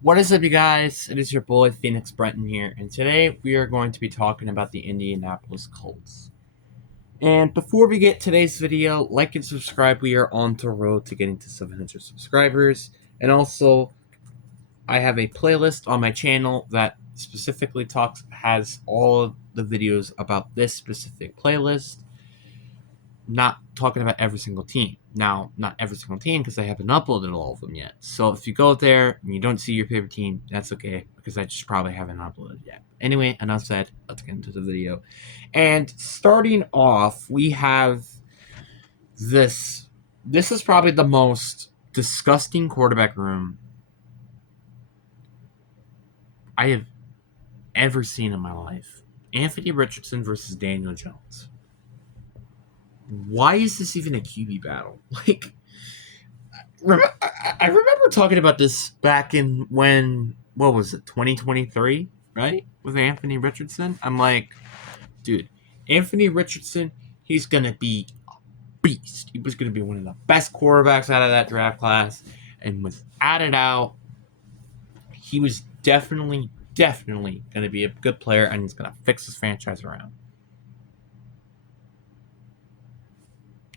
What is up, you guys? It is your boy Phoenix Brenton here, and today we are going to be talking about the Indianapolis Colts. And before we get today's video, like and subscribe. We are on the road to getting to 700 subscribers. And also, I have a playlist on my channel that specifically has all of the videos about this specific playlist, not talking about every single team. Now, not every single team because I haven't uploaded all of them yet. So if you go there and you don't see your favorite team, that's okay because I just probably haven't uploaded yet. Anyway, enough said. Let's get into the video. And starting off, we have this. This is probably the most disgusting quarterback room I have ever seen in my life. Anthony Richardson versus Daniel Jones. Why is this even a QB battle? I remember talking about this back in what was it, 2023, right? With Anthony Richardson. I'm like, dude, Anthony Richardson, he's going to be a beast. He was going to be one of the best quarterbacks out of that draft class. And without a doubt, he was definitely going to be a good player, and he's going to fix this franchise around.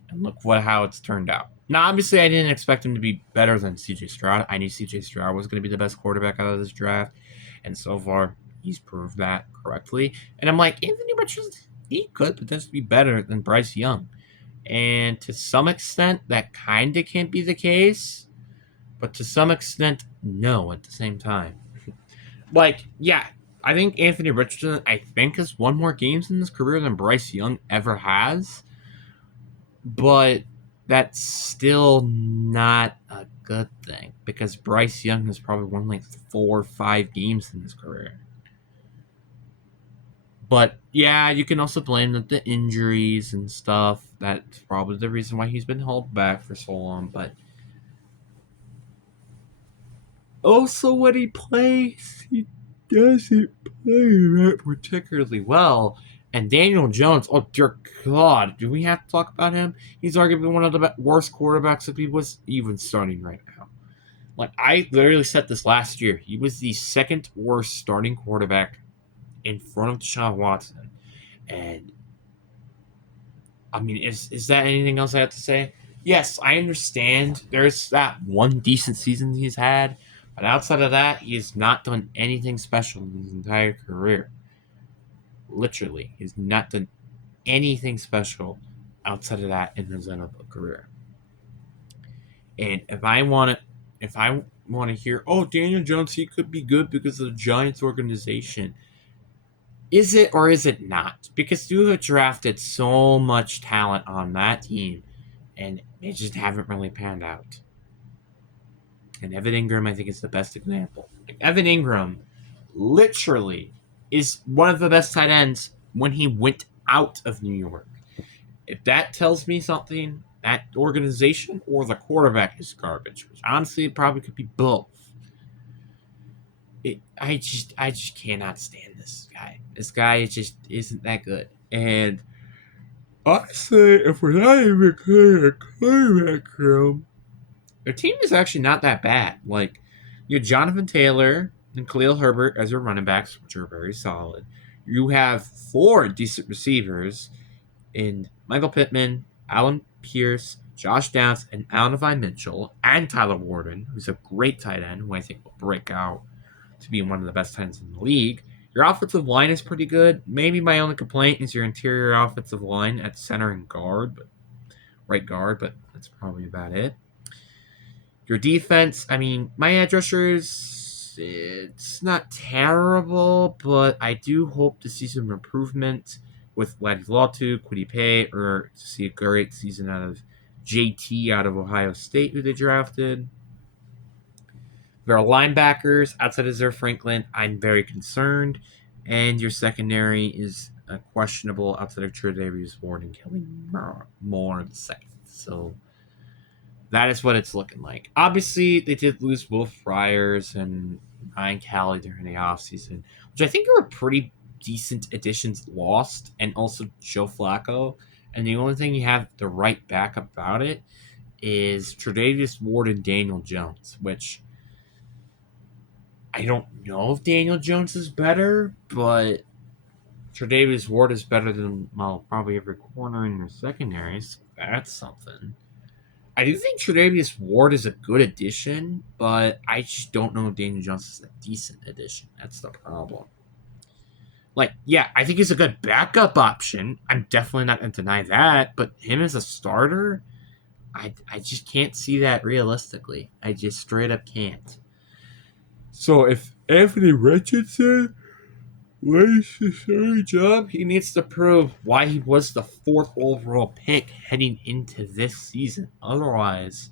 And look how it's turned out. Now, obviously, I didn't expect him to be better than C.J. Stroud. I knew C.J. Stroud was going to be the best quarterback out of this draft, and so far, he's proved that correctly. And I'm like, Anthony Richardson, he could potentially be better than Bryce Young. And to some extent, that kind of can't be the case, but to some extent, no, at the same time. Yeah, I think Anthony Richardson, has won more games in his career than Bryce Young ever has. But that's still not a good thing because Bryce Young has probably won like 4 or 5 games in his career. But yeah, you can also blame the injuries and stuff. That's probably the reason why he's been held back for so long. But also, when he plays, he doesn't play that particularly well. And Daniel Jones, oh dear God, do we have to talk about him? He's arguably one of the worst quarterbacks that he was even starting right now. Like, I literally said this last year. He was the second worst starting quarterback in front of Deshaun Watson. And, I mean, is that anything else I have to say? Yes, I understand there's that one decent season he's had. But outside of that, he has not done anything special in his entire career. Literally, he's not done anything special outside of that in his NFL career. And if I want to hear, oh, Daniel Jones, he could be good because of the Giants organization. Is it or is it not? Because you have drafted so much talent on that team, and they just haven't really panned out. And Evan Ingram, I think, is the best example. Like, Evan Ingram, literally, is one of the best tight ends when he went out of New York. If that tells me something, that organization or the quarterback is garbage, which honestly it probably could be both. I just cannot stand this guy. This guy just isn't that good. And honestly, if we're not even clear a quarterback room, their team is actually not that bad. Like, you have Jonathan Taylor and Khalil Herbert as your running backs, which are very solid. You have 4 decent receivers in Michael Pittman, Alan Pierce, Josh Downs, and Alvin Mitchell, and Tyler Warden, who's a great tight end, who I think will break out to be one of the best tight ends in the league. Your offensive line is pretty good. Maybe my only complaint is your interior offensive line at center and right guard, but that's probably about it. Your defense, I mean, my edge rushers, it's not terrible, but I do hope to see some improvement with Laddy Latu, Kwity Paye, or to see a great season out of JT out of Ohio State, who they drafted. Their linebackers, outside of Zer Franklin, I'm very concerned. And your secondary is questionable outside of Tre'Davious Ward and Kelly Moore the second. So that is what it's looking like. Obviously, they did lose Will Friars and Ryan Callie during the offseason, which I think are pretty decent additions lost, and also Joe Flacco. And the only thing you have the right back about it is Tre'Davious Ward and Daniel Jones, which I don't know if Daniel Jones is better, but Tre'Davious Ward is better than, well, probably every corner in your secondaries. That's something. I do think Tre'Davious Ward is a good addition, but I just don't know if Daniel Jones is a decent addition. That's the problem. Like, yeah, I think he's a good backup option. I'm definitely not going to deny that, but him as a starter, I just can't see that realistically. I just straight up can't. So if Anthony Richardson wins the starting job, he needs to prove why he was the 4th overall pick heading into this season. Otherwise,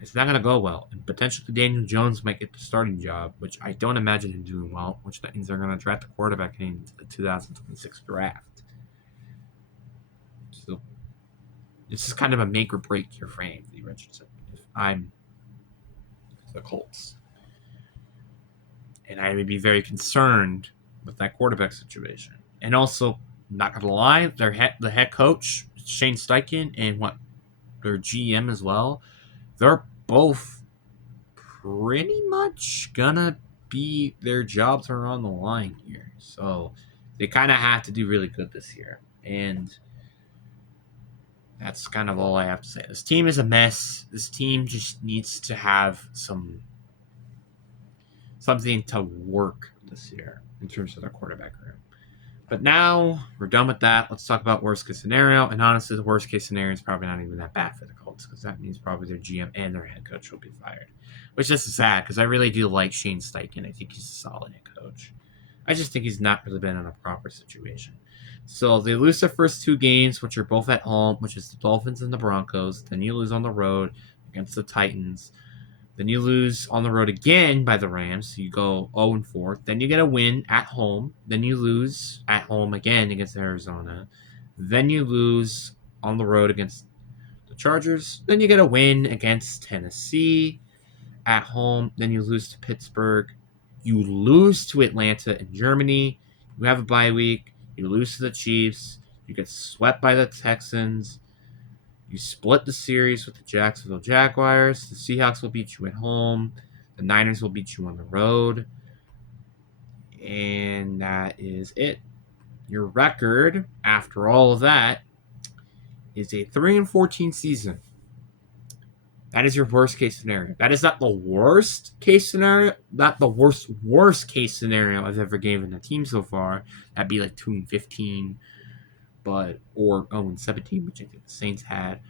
it's not going to go well. And potentially Daniel Jones might get the starting job, which I don't imagine him doing well, which that means they're going to draft a quarterback heading into the 2026 draft. So this is kind of a make or break year for Anthony Richardson if I'm the Colts. And I would be very concerned with that quarterback situation. And also, not going to lie, the head coach, Shane Steichen, and their GM as well, they're both pretty much gonna be, their jobs are on the line here. So they kind of have to do really good this year. And that's kind of all I have to say. This team is a mess. This team just needs to have something to work this year in terms of their quarterback room. But now we're done with that. Let's talk about worst case scenario. And honestly, the worst case scenario is probably not even that bad for the Colts, because that means probably their GM and their head coach will be fired, which is sad because I really do like Shane Steichen. I think he's a solid head coach. I just think he's not really been in a proper situation. So they lose their first 2 games, which are both at home, which is the Dolphins and the Broncos. Then you lose on the road against the Titans. Then you lose on the road again by the Rams. So you go 0-4. Then you get a win at home. Then you lose at home again against Arizona. Then you lose on the road against the Chargers. Then you get a win against Tennessee at home. Then you lose to Pittsburgh. You lose to Atlanta and Germany. You have a bye week. You lose to the Chiefs. You get swept by the Texans. You split the series with the Jacksonville Jaguars. The Seahawks will beat you at home. The Niners will beat you on the road. And that is it. Your record, after all of that, is a 3-14 season. That is your worst case scenario. That is not the worst case scenario, not the worst case scenario I've ever given a team so far. That'd be like 2-15, or 0-17, which I think the Saints had.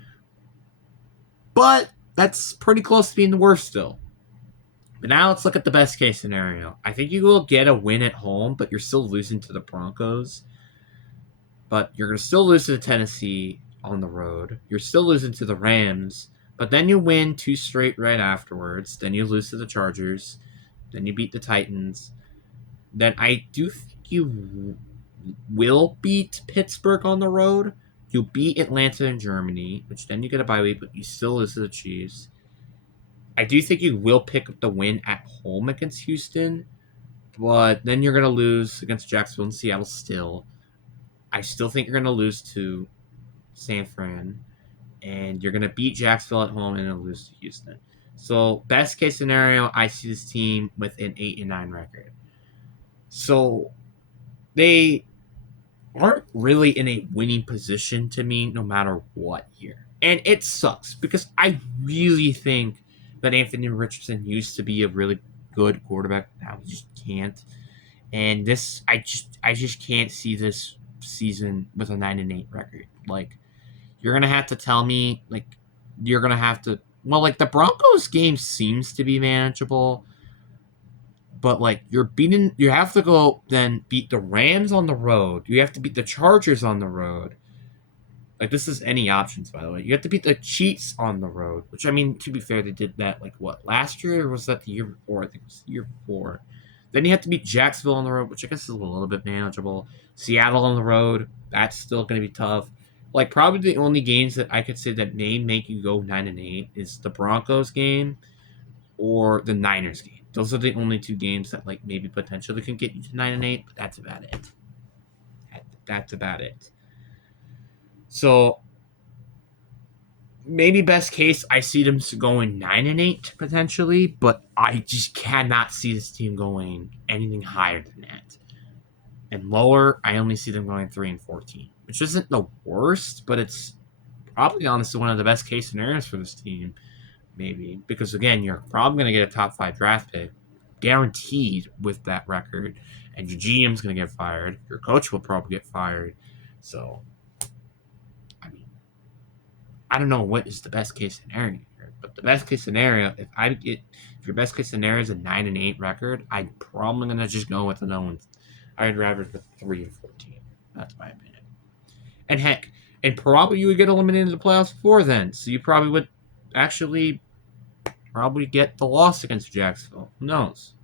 But that's pretty close to being the worst still. But now let's look at the best case scenario. I think you will get a win at home, but you're still losing to the Broncos. But you're going to still lose to Tennessee on the road. You're still losing to the Rams. But then you win 2 straight right afterwards. Then you lose to the Chargers. Then you beat the Titans. Then I do think you will beat Pittsburgh on the road. You beat Atlanta and Germany, which then you get a bye week, but you still lose to the Chiefs. I do think you will pick up the win at home against Houston, but then you're going to lose against Jacksonville and Seattle still. I still think you're going to lose to San Fran, and you're going to beat Jacksonville at home and then lose to Houston. So, best case scenario, I see this team with an 8-9 record. So, they aren't really in a winning position to me no matter what year. And it sucks because I really think that Anthony Richardson used to be a really good quarterback. Now he just can't. And this, I just can't see this season with a 9-8 record. Like, you're gonna have to tell me, like, you're gonna have to. Well, like, the Broncos game seems to be manageable, but like, you have to go then beat the Rams on the road. You have to beat the Chargers on the road. Like, this is any options, by the way. You have to beat the Chiefs on the road, which, I mean, to be fair, they did that, like, what, last year? Or was that the year before? I think it was the year before. Then you have to beat Jacksonville on the road, which I guess is a little bit manageable. Seattle on the road, that's still going to be tough. Like, probably the only games that I could say that may make you go 9-8 is the Broncos game or the Niners game. Those are the only 2 games that, like, maybe potentially can get you to 9-8, but that's about it. That's about it. So, maybe best case, I see them going 9-8 potentially, but I just cannot see this team going anything higher than that. And lower, I only see them going 3-14, which isn't the worst, but it's probably honestly one of the best case scenarios for this team. Maybe because again, you're probably going to get a top 5 draft pick, guaranteed with that record, and your GM's going to get fired. Your coach will probably get fired. So, I mean, I don't know what is the best case scenario here, but the best case scenario, if your best case scenario is a 9-8 record, I'm probably gonna just go with the no ones. I'd rather the 3-14. That's my opinion. And heck, and probably you would get eliminated in the playoffs before then, so you probably would actually probably get the loss against Jacksonville. Who knows?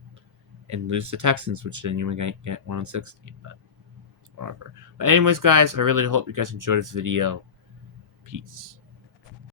And lose the Texans, which then you would get 1-16. But whatever. But anyways, guys, I really hope you guys enjoyed this video. Peace.